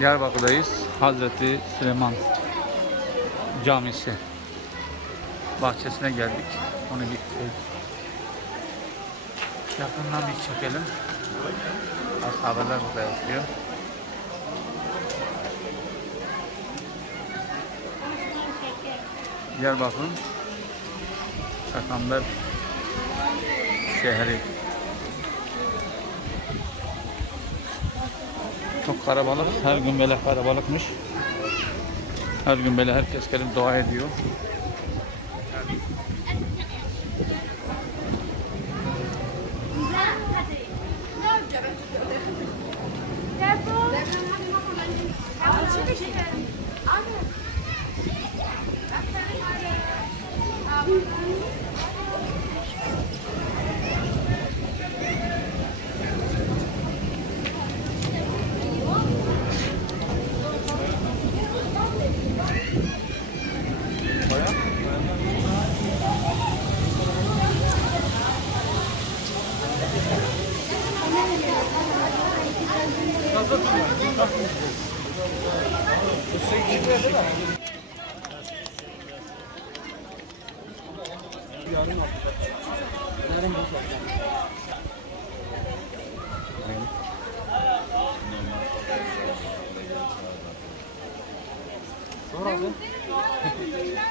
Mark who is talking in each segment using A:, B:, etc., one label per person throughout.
A: Diyarbakır'dayız. Hazreti Süleyman Camisi bahçesine geldik. Onu bir yakından bir çekelim. Ashabeler burada yapıyor. Diyarbakır'ın Sakamber şehri. Çok karabalık. Her gün böyle karabalıkmış. Her gün böyle herkes gelip dua ediyor.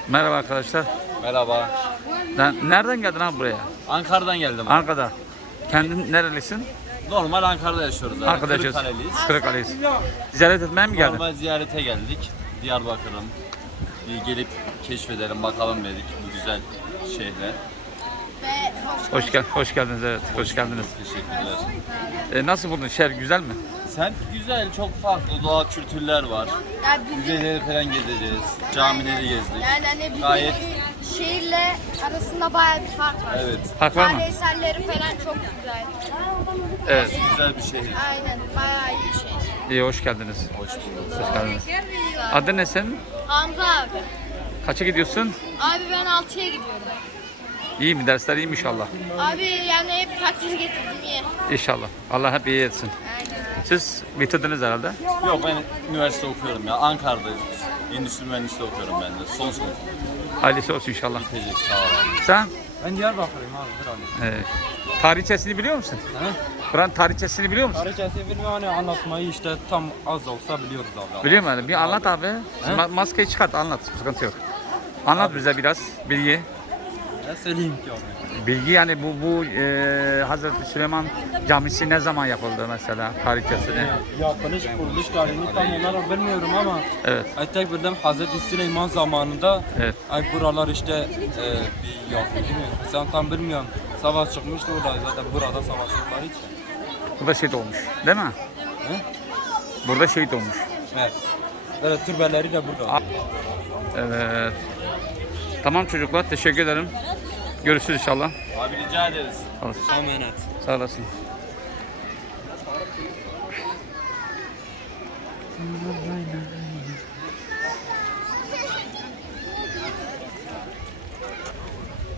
A: Merhaba arkadaşlar.
B: Merhaba.
A: Sen nereden geldin abi buraya?
B: Ankara'dan geldim.
A: Ankara'da. Kendin nerelisin?
B: Normal Ankara'da yaşıyoruz. abi.
A: Ankara'da yaşıyorsun.
B: Kırıkkale'liyiz.
A: Kırıkkale'yiz. Ziyaret etmeye mi geldin?
B: Normal ziyarete geldik. Diyarbakır'ın. Bir gelip keşfedelim bakalım dedik bu güzel şehre.
A: Hoş gel, hoş geldiniz evet, hoş geldiniz.
B: Teşekkürler.
A: E, nasıl buldun? Şehir güzel mi?
B: Sen güzel, çok farklı doğal kültürler var.
C: Ya bizim
B: Müzeleri falan gezeceğiz. Camileri gezdik.
C: yani hani bizim
B: Gayet-
C: şehirle arasında bayağı bir fark var.
B: Evet.
A: Fark var mı?
C: Eserleri falan çok güzel.
A: Evet.
B: Güzel bir şehir.
C: Aynen bayağı iyi bir şey.
A: İyi, hoş geldiniz.
B: Hoş bulduk.
A: Hoş geldiniz. Adın ne senin?
C: Hamza abi.
A: Kaça gidiyorsun?
C: Abi ben 6'ya gidiyorum.
A: İyi mi? Dersler iyi mi inşallah?
C: Abi yani hep takdir getirdim iyi.
A: İnşallah. Allah hep iyi etsin.
C: Aynen.
A: Siz bitirdiniz herhalde.
B: Yok ben üniversite okuyorum ya. Ankara'dayız biz. Endüstri mühendisliği okuyorum ben de. Son sınıf.
A: Ailesi olsun inşallah.
B: Bitecek sağ olun.
A: Sen?
D: Ben Diyarbakır'ım abi herhalde.
A: E, tarihçesini biliyor musun?
D: He?
A: Kur'an tarihçesini biliyor musun?
D: Tarihçesi bilmiyorum hani anlatmayı işte tam az da olsa biliyoruz abi.
A: Biliyor musun? Bir anlat abi. Ma- maskeyi çıkart anlat. Sıkıntı yok. Anlat bize biraz bilgi.
D: Ne söyleyeyim ki abi.
A: Bilgi yani bu bu e, Hazreti Süleyman Camisi ne zaman yapıldı mesela tarihçesini?
D: Yapılış, kuruluş tarihini tam olarak bilmiyorum ama
A: Evet.
D: ay tek bildim Hazreti Süleyman zamanında
A: Evet.
D: ay buralar işte e, bir yapıldı mı? Sen tam bilmiyorsun. Savaş çıkmıştı orada zaten burada savaştıkları için.
A: Burada şehit olmuş. Değil mi?
D: He?
A: Burada şehit olmuş.
D: Evet. Evet, türbeleri de burada.
A: Evet. Tamam çocuklar teşekkür ederim. Görüşürüz inşallah.
B: Abi rica ederiz.
A: Sağ olasın.
D: Emanet.
A: Sağ olasın.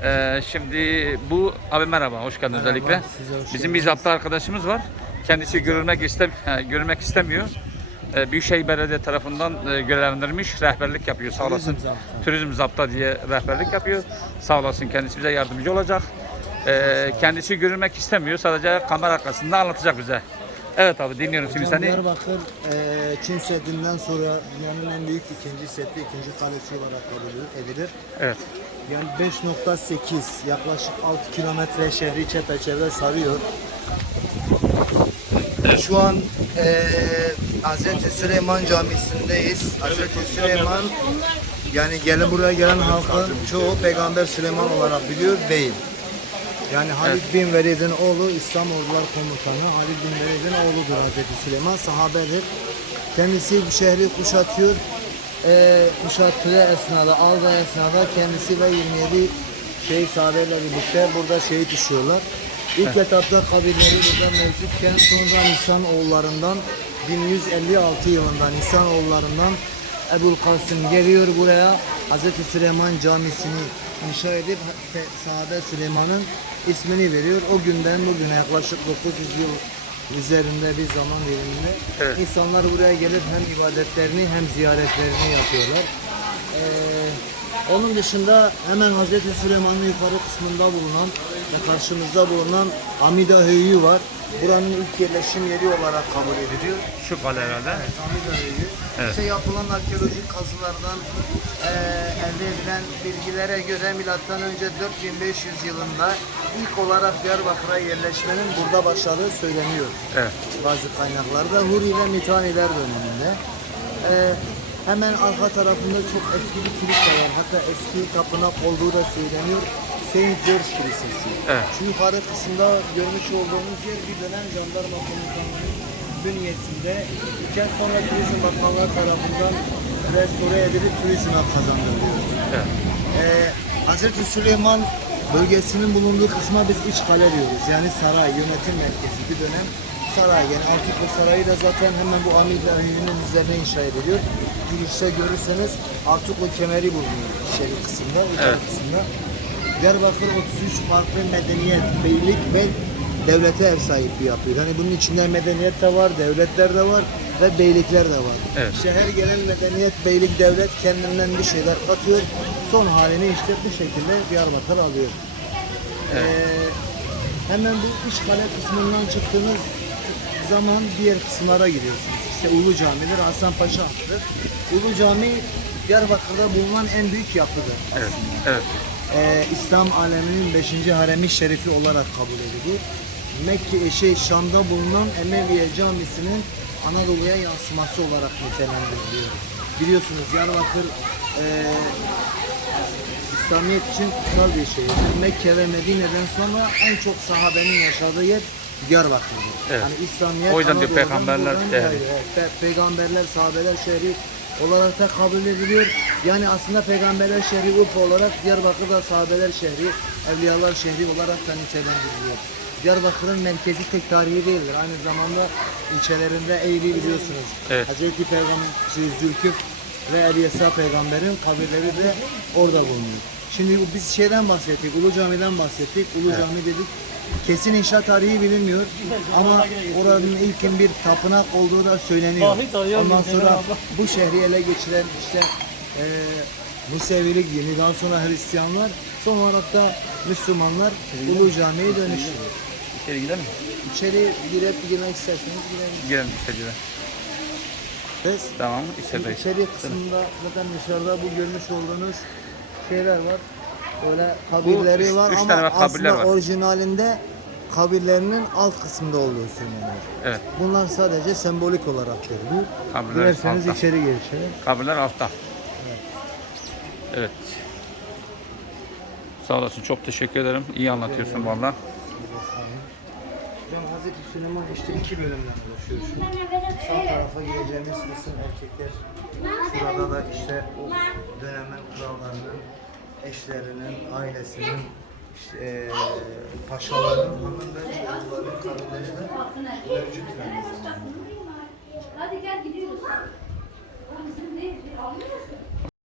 A: Ee, şimdi bu abi merhaba hoş geldin özellikle. Bizim bir zaptı arkadaşımız var. Kendisi görülmek istem he, görülmek istemiyor. Ee, Büyükşehir Belediye tarafından e, görevlendirilmiş rehberlik yapıyor sağ olasın. Turizm zapta diye rehberlik yapıyor. Sağ olasın kendisi bize yardımcı olacak. Ee, kendisi görülmek istemiyor. Sadece kamera arkasında anlatacak bize. Evet abi dinliyorum şimdi
E: Hocam
A: seni.
E: Diyarbakır eee, Çin Seddi'nden sonra dünyanın en büyük ikinci seddi, ikinci kalesi olarak kabul edilir.
A: Evet.
E: Yani 5.8 yaklaşık 6 kilometre şehri çepeçevre sarıyor. Şu an eee Hazreti Süleyman Camisi'ndeyiz. Hazreti Süleyman yani gelin buraya gelen halkın çoğu Peygamber Süleyman olarak biliyor değil. Yani Halid bin Velid'in oğlu İslam Ordular Komutanı Halid bin Velid'in oğludur Hazreti Süleyman sahabedir. Kendisi bu şehri kuşatıyor. Ee, kuşattığı esnada, aldığı esnada kendisi ve 27 şehit sahabeyle birlikte burada şehit düşüyorlar. İlk etapta kabirleri burada mevcutken sonra Nisan oğullarından 1156 yılında Nisan oğullarından Ebul Kasım geliyor buraya Hazreti Süleyman Camisi'ni inşa edip sahabe Süleyman'ın ismini veriyor. O günden bugüne yaklaşık 900 yıl üzerinde bir zaman diliminde.
A: Evet.
E: İnsanlar buraya gelip hem ibadetlerini hem ziyaretlerini yapıyorlar. Ee, onun dışında hemen Hazreti Süleyman'ın yukarı kısmında bulunan ve karşımızda bulunan Amida Höyü var. Buranın ilk yerleşim yeri olarak kabul ediliyor.
A: Şu kale herhalde.
E: Evet, Amida Höyü.
A: Evet.
E: İşte yapılan arkeolojik kazılardan eee, elde edilen bilgilere göre milattan önce 4500 yılında ilk olarak Diyarbakır'a yerleşmenin burada başladığı söyleniyor
A: Evet.
E: bazı kaynaklarda Huri ve Mitaniler döneminde. Ee, hemen arka tarafında çok eski bir kilise var. Hatta eski tapınak olduğu da söyleniyor. Saint George Kilisesi.
A: Evet.
E: Şu yukarı kısımda görmüş olduğumuz yer bir dönem jandarma komutanının bünyesinde iken sonra Turizm Bakanlığı tarafından restore edilip turizme kazandırılıyor.
A: Evet.
E: Ee, Hazreti Süleyman bölgesinin bulunduğu kısma biz iç kale diyoruz. Yani saray, yönetim merkezi bir dönem saray. Yani Antiklo Sarayı da zaten hemen bu Amir Ahim'in üzerine inşa ediliyor. Girişte görürseniz Artuklu kemeri bulunuyor içeri kısımda, yukarı
A: Evet.
E: kısımda. Diyarbakır 33 farklı medeniyet, beylik ve devlete ev sahipliği yapıyor. Hani bunun içinde medeniyet de var, devletler de var ve beylikler de var.
A: Evet.
E: İşte her gelen medeniyet, beylik, devlet kendinden bir şeyler katıyor. Son halini işte bu şekilde Diyarbakır alıyor. Ee, hemen bu iç kale kısmından çıktığınız zaman diğer kısımlara giriyorsunuz. İşte Ulu Cami'dir, Hasan Paşa Hattır. Ulu Cami Diyarbakır'da bulunan en büyük yapıdır.
A: Evet. Evet.
E: Ee, İslam aleminin 5. haremi şerifi olarak kabul edilir. Mekke, şey, Şam'da bulunan Emeviye Camisi'nin Anadolu'ya yansıması olarak nitelendiriliyor. Biliyorsunuz Diyarbakır e, İslamiyet için kutsal bir şehir. Mekke ve Medine'den sonra en çok sahabenin yaşadığı yer Diyarbakır'dır.
A: Evet.
E: Yani İslamiyet
A: O yüzden diyor
E: Anadolu'dan
A: peygamberler
E: buradan
A: şehri.
E: yayılıyor. Evet, pe- peygamberler, sahabeler şehri olarak da kabul ediliyor. Yani aslında peygamberler şehri Urfa olarak Diyarbakır'da sahabeler şehri, evliyalar şehri olarak da nitelendiriliyor. Diyarbakır'ın merkezi tek tarihi değildir. Aynı zamanda ilçelerinde Eylül biliyorsunuz.
A: Evet.
E: Hazreti Peygamber şey, Zülküf ve Eliyesa peygamberin kabirleri de orada bulunuyor. Şimdi bu- biz şeyden bahsettik, Ulu Cami'den bahsettik. Ulu Cami dedik. Kesin inşaat tarihi bilinmiyor ama oranın ilkin bir tapınak olduğu da söyleniyor. Ondan sonra bu şehri ele geçiren işte e, Musevilik dini, daha sonra Hristiyanlar, son olarak da Müslümanlar Ulu Cami'yi dönüştürüyor.
A: İçeri gidelim mi?
E: İçeri girip girmek isterseniz girelim.
A: Girelim içeriye.
E: Biz
A: Tamam. içerideyiz.
E: İçeri kısmında zaten dışarıda bu görmüş olduğunuz şeyler var. Öyle kabirleri
A: üç-
E: var
A: üç
E: ama
A: tane var, kabirler
E: aslında
A: var.
E: orijinalinde kabirlerinin alt kısmında olduğu söyleniyor.
A: Evet.
E: Bunlar sadece sembolik olarak veriliyor.
A: Kabirler
E: Dilerseniz
A: altta.
E: içeri geçelim.
A: Kabirler altta. Evet. Sağ olasın. Çok teşekkür ederim. İyi anlatıyorsun valla.
E: Hocam Hazreti Süleyman işte iki bölümden oluşuyor şu. Sağ tarafa gireceğimiz kısım erkekler. Şurada da işte o dönemin krallarının, eşlerinin, ailesinin, işte, eee paşaların, hanım ve oğulların kabirleri de mevcut.
F: Hadi gel gidiyoruz. O bizim değil, almıyor musun?